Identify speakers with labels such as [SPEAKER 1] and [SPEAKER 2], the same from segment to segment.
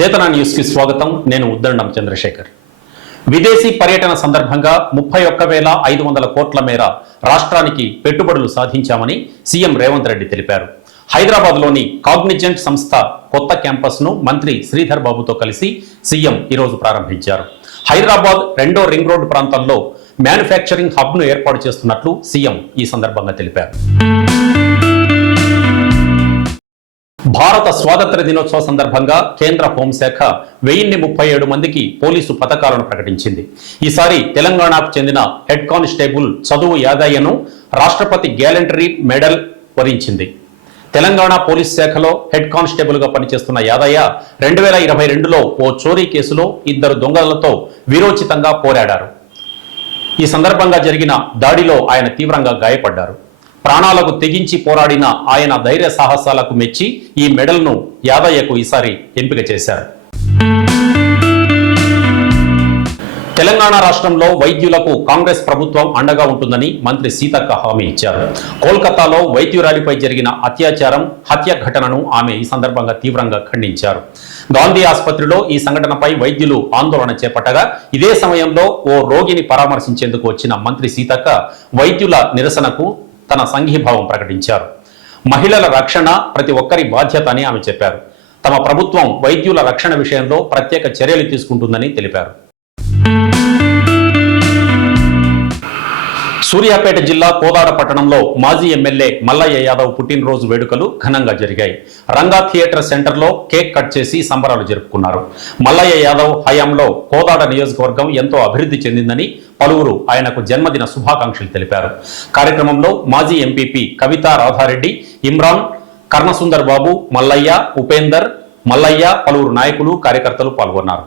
[SPEAKER 1] చేతన న్యూస్కి స్వాగతం. నేను ఉద్దండం చంద్రశేఖర్. విదేశీ పర్యటన సందర్భంగా ముప్పై ఒక్క వేల ఐదు వందల కోట్ల మేర రాష్ట్రానికి పెట్టుబడులు సాధించామని సీఎం రేవంత్ రెడ్డి తెలిపారు. హైదరాబాద్లోని కాగ్నిజెంట్ సంస్థ కొత్త క్యాంపస్ను మంత్రి శ్రీధర్ బాబుతో కలిసి సీఎం ఈరోజు ప్రారంభించారు. హైదరాబాద్ రెండో రింగ్ రోడ్డు ప్రాంతంలో మ్యానుఫ్యాక్చరింగ్ హబ్ను ఏర్పాటు చేస్తున్నట్లు సీఎం ఈ సందర్భంగా తెలిపారు. భారత స్వాతంత్ర దినోత్సవ సందర్భంగా కేంద్ర హోంశాఖ వెయ్యిన్ని ముప్పై ఏడు మందికి పోలీసు పథకాలను ప్రకటించింది. ఈసారి తెలంగాణకు చెందిన హెడ్ కానిస్టేబుల్ చదువు యాదయ్యను రాష్ట్రపతి గ్యాలంటరీ మెడల్ వరించింది. తెలంగాణ పోలీస్ శాఖలో హెడ్ కానిస్టేబుల్గా పనిచేస్తున్న యాదయ్య రెండు వేల ఇరవై రెండులో ఓ చోరీ కేసులో ఇద్దరు దొంగలతో వీరోచితంగా పోరాడారు. ఈ సందర్భంగా జరిగిన దాడిలో ఆయన తీవ్రంగా గాయపడ్డారు. ప్రాణాలకు తెగించి పోరాడిన ఆయన ధైర్య సాహసాలకు మెచ్చి ఈ మెడల్ను యాదయ్యకు ఈసారి ఎంపిక చేశారు. తెలంగాణ రాష్ట్రంలో వైద్యులకు కాంగ్రెస్ ప్రభుత్వం అండగా ఉంటుందని మంత్రి సీతక్క హామీ ఇచ్చారు. కోల్కతాలో వైద్యురాలిపై జరిగిన అత్యాచారం హత్య ఘటనను ఆమె ఈ సందర్భంగా తీవ్రంగా ఖండించారు. గాంధీ ఆసుపత్రిలో ఈ సంఘటనపై వైద్యులు ఆందోళన చేపట్టగా ఇదే సమయంలో ఓ రోగిని పరామర్శించేందుకు వచ్చిన మంత్రి సీతక్క వైద్యుల నిరసనకు తన సంఘీభావం ప్రకటించారు. మహిళల రక్షణ ప్రతి ఒక్కరి బాధ్యత అని ఆమె చెప్పారు. తమ ప్రభుత్వం వైద్యుల రక్షణ విషయంలో ప్రత్యేక చర్యలు తీసుకుంటుందని తెలిపారు. సూర్యాపేట జిల్లా కోదాడ పట్టణంలో మాజీ ఎమ్మెల్యే మల్లయ్య యాదవ్ పుట్టినరోజు వేడుకలు ఘనంగా జరిగాయి. రంగా థియేటర్ సెంటర్లో కేక్ కట్ చేసి సంబరాలు జరుపుకున్నారు. మల్లయ్య యాదవ్ హయాంలో కోదాడ నియోజకవర్గం ఎంతో అభివృద్ధి చెందిందని పలువురు ఆయనకు జన్మదిన శుభాకాంక్షలు తెలిపారు. కార్యక్రమంలో మాజీ ఎంపీపీ కవితా రాధారెడ్డి ఇమ్రాన్ కర్ణసుందర్ బాబు మల్లయ్య ఉపేందర్ మల్లయ్య పలువురు నాయకులు కార్యకర్తలు పాల్గొన్నారు.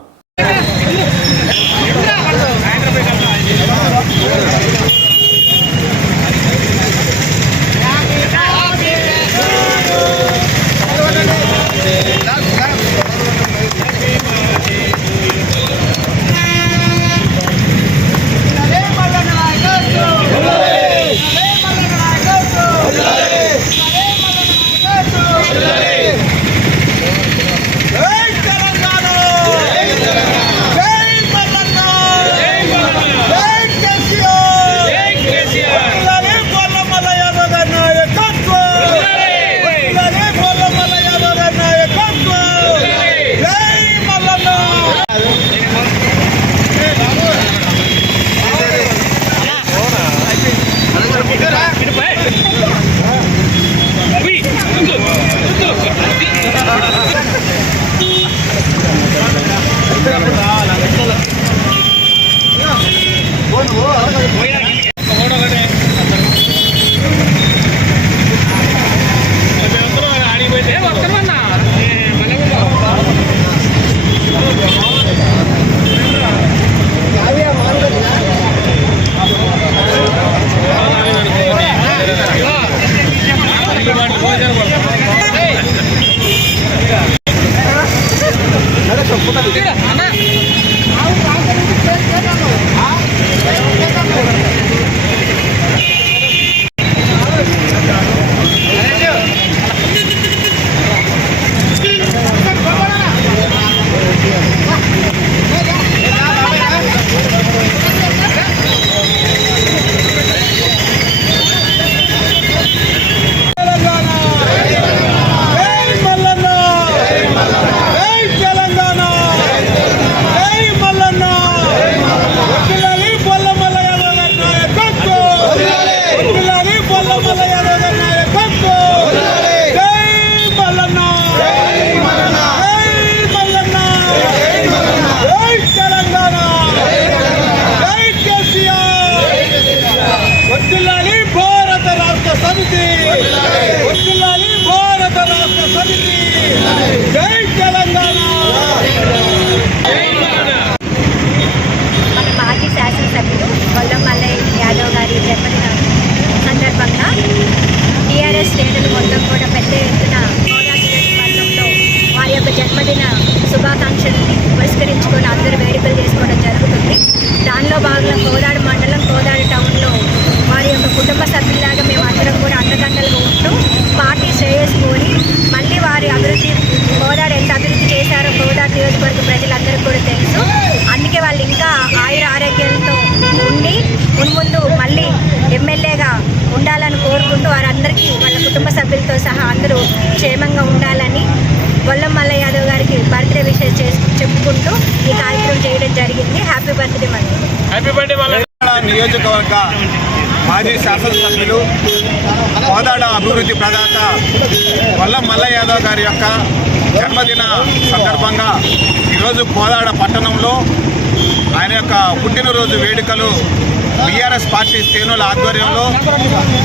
[SPEAKER 2] solar నియోజకవర్గ మాజీ శాసనసభ్యులు కోదాడ అభివృద్ధి ప్రదాత వల్లం మల్ల యాదవ్ గారి యొక్క జన్మదిన సందర్భంగా ఈరోజు కోదాడ పట్టణంలో ఆయన యొక్క పుట్టినరోజు వేడుకలు బీఆర్ఎస్ పార్టీ శ్రేణుల ఆధ్వర్యంలో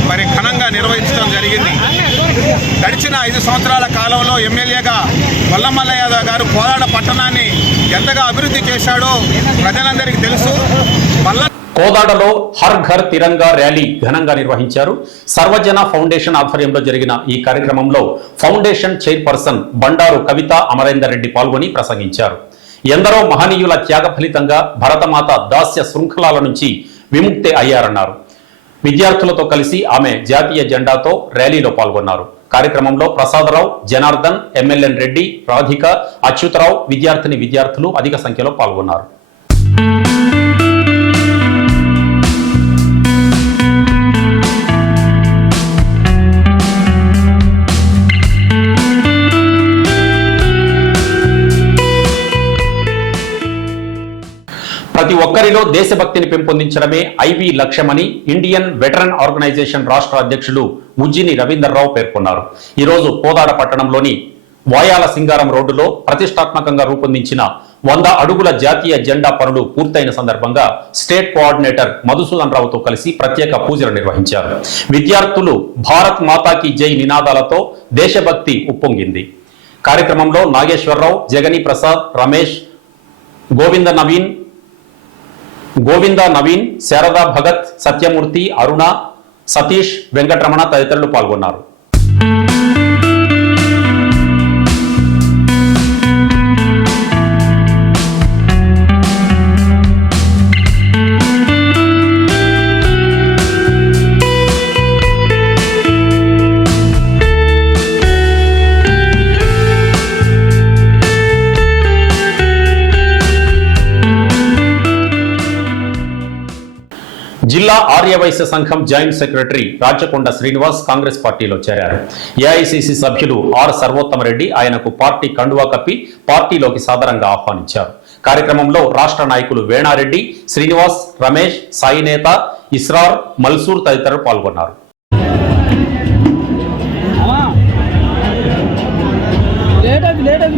[SPEAKER 2] మరి ఘనంగా నిర్వహించడం జరిగింది. గడిచిన ఐదు సంవత్సరాల కాలంలో ఎమ్మెల్యేగా వల్లమల్ల యాదవ్ గారు కోదాడ పట్టణాన్ని ఎంతగా అభివృద్ధి చేశాడో ప్రజలందరికీ తెలుసు. వల్ల
[SPEAKER 1] కోదాడలో హర్ ఘర్ తిరంగా ర్యాలీ ఘనంగా నిర్వహించారు. సర్వజన ఫౌండేషన్ ఆధ్వర్యంలో జరిగిన ఈ కార్యక్రమంలో ఫౌండేషన్ చైర్పర్సన్ బండారు కవిత అమరేందర్ రెడ్డి పాల్గొని ప్రసంగించారు. ఎందరో మహనీయుల త్యాగ ఫలితంగా భరతమాత దాస్య శృంఖలాల నుంచి విముక్తి అయ్యారన్నారు. విద్యార్థులతో కలిసి ఆమె జాతీయ జెండాతో ర్యాలీలో పాల్గొన్నారు. కార్యక్రమంలో ప్రసాదరావు జనార్దన్ ఎమ్మెల్యన్ రెడ్డి రాధిక అచ్యుతరావు విద్యార్థిని విద్యార్థులు అధిక సంఖ్యలో పాల్గొన్నారు. ప్రతి ఒక్కరిలో దేశభక్తిని పెంపొందించడమే ఐవి లక్ష్యమని ఇండియన్ వెటరన్ ఆర్గనైజేషన్ రాష్ట్ర అధ్యక్షులు ముజ్జిని రవీందర్రావు పేర్కొన్నారు. ఈరోజు కోదాడ పట్టణంలోని వాయాల సింగారం రోడ్డులో ప్రతిష్టాత్మకంగా రూపొందించిన వంద అడుగుల జాతీయ జెండా పనులు పూర్తయిన సందర్భంగా స్టేట్ కోఆర్డినేటర్ మధుసూదన్ రావుతో కలిసి ప్రత్యేక పూజలు నిర్వహించారు. విద్యార్థులు భారత్ మాతాకి జై నినాదాలతో దేశభక్తి ఉప్పొంగింది. కార్యక్రమంలో నాగేశ్వరరావు జగని ప్రసాద్ రమేష్ గోవింద నవీన్ గోవింద నవీన్ శారదా భగత్ సత్యమూర్తి అరుణ సతీష్ వెంకటరమణ తదితరులు పాల్గొన్నారు. జిల్లా ఆర్యవైశ్య సంఘం జాయింట్ సెక్రటరీ రాచకొండ శ్రీనివాస్ కాంగ్రెస్ పార్టీలో చేరారు. ఏఐసిసి సభ్యులు ఆర్ సర్వోత్తమరెడ్డి ఆయనకు పార్టీ కండువా కప్పి పార్టీలోకి సాదరంగా ఆహ్వానించారు. కార్యక్రమంలో రాష్ట్ర నాయకులు వేణారెడ్డి శ్రీనివాస్ రమేష్ సాయినేత ఇస్రార్ మల్సూర్ తదితరులు పాల్గొన్నారు.
[SPEAKER 3] లేట్ అది లేట్ అది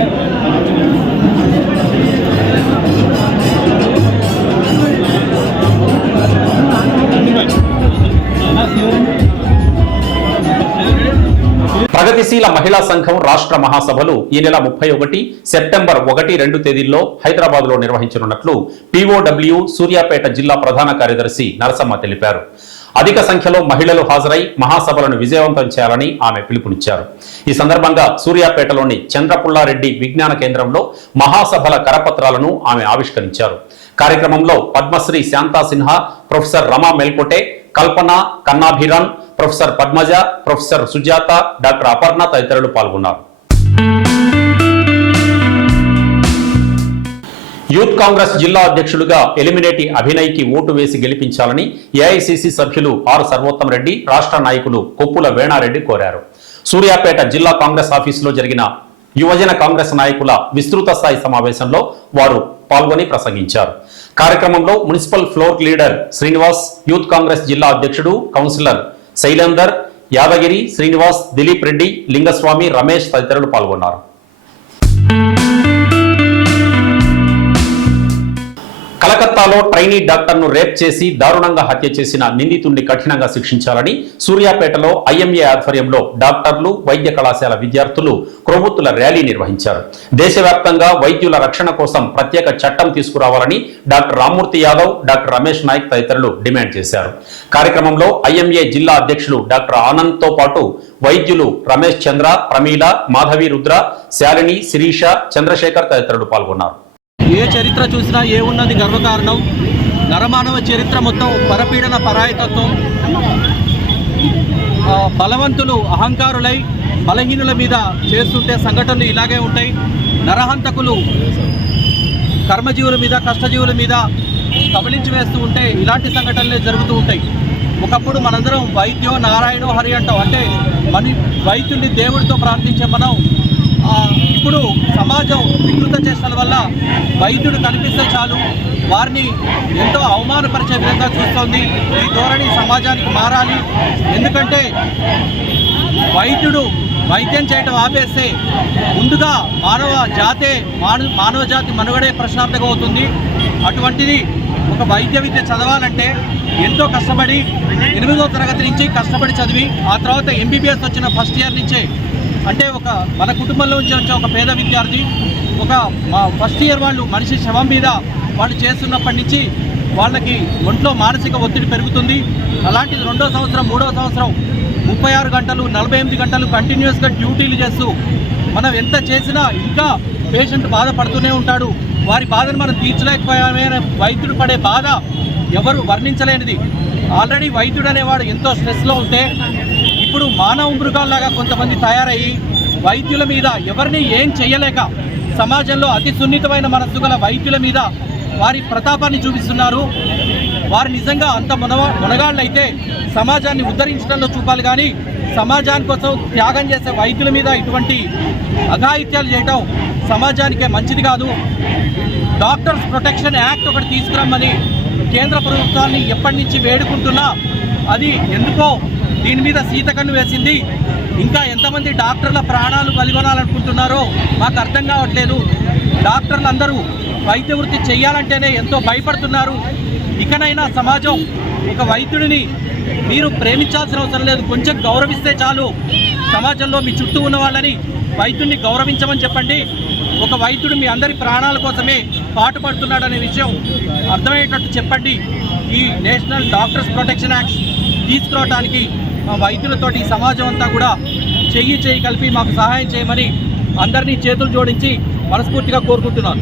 [SPEAKER 1] ప్రగతిశీల మహిళా సంఘం రాష్ట్ర మహాసభలు ఈ నెల ముప్పై ఒకటి సెప్టెంబర్ ఒకటి రెండు తేదీల్లో హైదరాబాద్లో నిర్వహించనున్నట్లు పీఓడబ్ల్యూ సూర్యాపేట జిల్లా ప్రధాన కార్యదర్శి నరసమ్మ తెలిపారు. అధిక సంఖ్యలో మహిళలు హాజరై మహాసభలను విజయవంతం చేయాలని ఆమె పిలుపునిచ్చారు. ఈ సందర్భంగా సూర్యాపేటలోని చంద్రపుల్లారెడ్డి విజ్ఞాన కేంద్రంలో మహాసభల కరపత్రాలను ఆమె ఆవిష్కరించారు. కార్యక్రమంలో Padmashri Shanta Sinha professor Rama Melkote Kalpana Kannabiran professor Padmaja professor Sujatha doctor Aparna తదితరులు పాల్గొన్నారు. యూత్ కాంగ్రెస్ జిల్లా అధ్యక్షులుగా ఎలిమినేటి అభినయ్కి ఓటు వేసి గెలిపించాలని ఏఐసిసి సభ్యులు ఆర్ సర్వోత్తం రెడ్డి రాష్ట్ర నాయకులు కొప్పుల వేణారెడ్డి కోరారు. సూర్యాపేట జిల్లా కాంగ్రెస్ ఆఫీసులో జరిగిన యువజన కాంగ్రెస్ నాయకుల విస్తృత స్థాయి సమావేశంలో వారు పాల్గొని ప్రసంగించారు. కార్యక్రమంలో municipal floor leader Srinivas youth Congress జిల్లా అధ్యక్షుడు కౌన్సిలర్ శైలేందర్ యాదగిరి శ్రీనివాస్ దిలీప్ రెడ్డి లింగస్వామి రమేష్ తదితరులు పాల్గొన్నారు. కలకత్తాలో ట్రైనీ డాక్టర్ను రేప్ చేసి దారుణంగా హత్య చేసిన నిందితుడిని కఠినంగా శిక్షించాలని సూర్యాపేటలో ఐఎంఏ ఆధ్వర్యంలో డాక్టర్లు వైద్య కళాశాల విద్యార్థులు క్రొవ్వొత్తుల ర్యాలీ నిర్వహించారు. దేశవ్యాప్తంగా వైద్యుల రక్షణ కోసం ప్రత్యేక చట్టం తీసుకురావాలని డాక్టర్ రామ్మూర్తి యాదవ్ డాక్టర్ రమేష్ నాయక్ తదితరులు డిమాండ్ చేశారు. కార్యక్రమంలో ఐఎంఏ జిల్లా అధ్యక్షులు డాక్టర్ ఆనంద్తో పాటు వైద్యులు రమేష్ చంద్ర ప్రమీల మాధవి రుద్ర శాలిని శిరీష చంద్రశేఖర్ తదితరులు పాల్గొన్నారు.
[SPEAKER 3] ఏ చరిత్ర చూసినా ఏ ఉన్నది గర్వకారణం?
[SPEAKER 4] నరమానవ చరిత్ర మొత్తం పరపీడన పరాయతత్వం. బలవంతులు అహంకారులై బలహీనుల మీద చేస్తుంటే సంఘటనలు ఇలాగే ఉంటాయి. నరహంతకులు కర్మజీవుల మీద కష్టజీవుల మీద కబలించి వేస్తూ ఉంటే ఇలాంటి సంఘటనలే జరుగుతూ ఉంటాయి. ఒకప్పుడు మనందరం వైద్యో నారాయణో హరి అంటాం. అంటే మన వైద్యుడిని దేవుడితో ప్రార్థించే మనం ఇప్పుడు సమాజం వికృత చేసిన వల్ల వైద్యుడు కనిపిస్తే చాలు. వారిని ఎంతో అవమానపరిచే విధంగా చూస్తోంది ఈ ధోరణి సమాజానికి మారాలి. ఎందుకంటే వైద్యుడు వైద్యం చేయటం ఆపేస్తే ముందుగా మానవ జాతే మానవ జాతి మనుగడే ప్రశ్నార్థకం అవుతుంది. అటువంటిది ఒక వైద్య విద్య చదవాలంటే ఎంతో కష్టపడి ఎనిమిదో తరగతి నుంచి కష్టపడి చదివి ఆ తర్వాత ఎంబీబీఎస్ వచ్చిన ఫస్ట్ ఇయర్ నుంచే అంటే ఒక మన కుటుంబంలో నుంచి వచ్చే ఒక పేద విద్యార్థి ఒక మా ఫస్ట్ ఇయర్ వాళ్ళు మనిషి శవం మీద వాళ్ళు చేస్తున్నప్పటి నుంచి వాళ్ళకి ఒంట్లో మానసిక ఒత్తిడి పెరుగుతుంది. అలాంటిది రెండో సంవత్సరం మూడో సంవత్సరం ముప్పై ఆరు గంటలు నలభై ఎనిమిది గంటలు కంటిన్యూస్గా డ్యూటీలు చేస్తూ మనం ఎంత చేసినా ఇంకా పేషెంట్ బాధపడుతూనే ఉంటాడు. వారి బాధను మనం తీర్చలేకపోయామే వైద్యుడు పడే బాధ ఎవరు వర్ణించలేనిది. ఆల్రెడీ వైద్యుడు అనేవాడు ఎంతో స్ట్రెస్లో ఉంటే ఇప్పుడు మానవ మృగాల్లాగా కొంతమంది తయారయ్యి వైద్యుల మీద ఎవరిని ఏం చేయలేక సమాజంలో అతి సున్నితమైన మనస్సు గల వైద్యుల మీద వారి ప్రతాపాన్ని చూపిస్తున్నారు. వారు నిజంగా అంత మునవ మునగాళ్ళైతే సమాజాన్ని ఉద్ధరించడంలో చూపాలి కానీ సమాజాని కోసం త్యాగం చేసే వైద్యుల మీద ఇటువంటి అఘాయిత్యాలు చేయటం సమాజానికే మంచిది కాదు. డాక్టర్స్ ప్రొటెక్షన్ యాక్ట్ ఒకటి తీసుకురమ్మని కేంద్ర ప్రభుత్వాన్ని ఎప్పటి నుంచి వేడుకుంటున్నా అది ఎందుకో దీని మీద సీతకన్ను వేసింది. ఇంకా ఎంతమంది డాక్టర్ల ప్రాణాలు బలిగొనాలనుకుంటున్నారో మాకు అర్థం కావట్లేదు. డాక్టర్లు అందరూ వైద్య వృత్తి చేయాలంటేనే ఎంతో భయపడుతున్నారు. ఇకనైనా సమాజం ఒక వైద్యుడిని మీరు ప్రేమించాల్సిన అవసరం లేదు. కొంచెం గౌరవిస్తే చాలు. సమాజంలో మీ చుట్టూ ఉన్న వాళ్ళని వైద్యుడిని గౌరవించమని చెప్పండి. ఒక వైద్యుడు మీ అందరి ప్రాణాల కోసమే పాటుపడుతున్నాడనే విషయం అర్థమయ్యేటట్టు చెప్పండి. ఈ నేషనల్ డాక్టర్స్ ప్రొటెక్షన్ యాక్ట్ తీసుకురావడానికి వైద్యులతోటి ఈ సమాజం అంతా కూడా చెయ్యి చెయ్యి కలిపి మాకు సహాయం చేయమని అందరినీ చేతులు జోడించి మనస్ఫూర్తిగా కోరుకుంటున్నాను.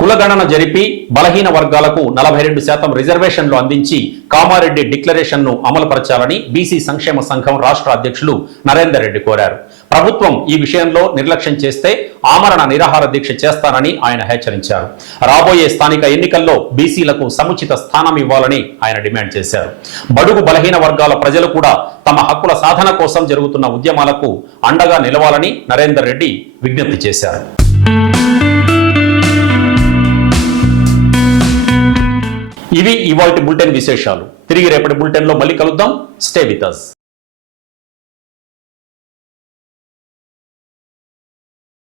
[SPEAKER 1] కులగణన జరిపి బలహీన వర్గాలకు నలభై రెండు శాతం రిజర్వేషన్లు అందించి కామారెడ్డి డిక్లరేషన్ను అమలుపరచాలని బీసీ సంక్షేమ సంఘం రాష్ట్ర అధ్యక్షులు నరేందర్ రెడ్డి కోరారు. ప్రభుత్వం ఈ విషయంలో నిర్లక్ష్యం చేస్తే ఆమరణ నిరాహార దీక్ష చేస్తానని ఆయన హెచ్చరించారు. రాబోయే స్థానిక ఎన్నికల్లో బీసీలకు సముచిత స్థానం ఇవ్వాలని ఆయన డిమాండ్ చేశారు. బడుగు బలహీన వర్గాల ప్రజలు కూడా తమ హక్కుల సాధన కోసం జరుగుతున్న ఉద్యమాలకు అండగా నిలవాలని నరేందర్ రెడ్డి విజ్ఞప్తి చేశారు. ఇవి ఇవాళ బులెటిన్ విశేషాలు. తిరిగి రేపటి బులెటిన్లో మళ్ళీ కలుద్దాం. Stay with us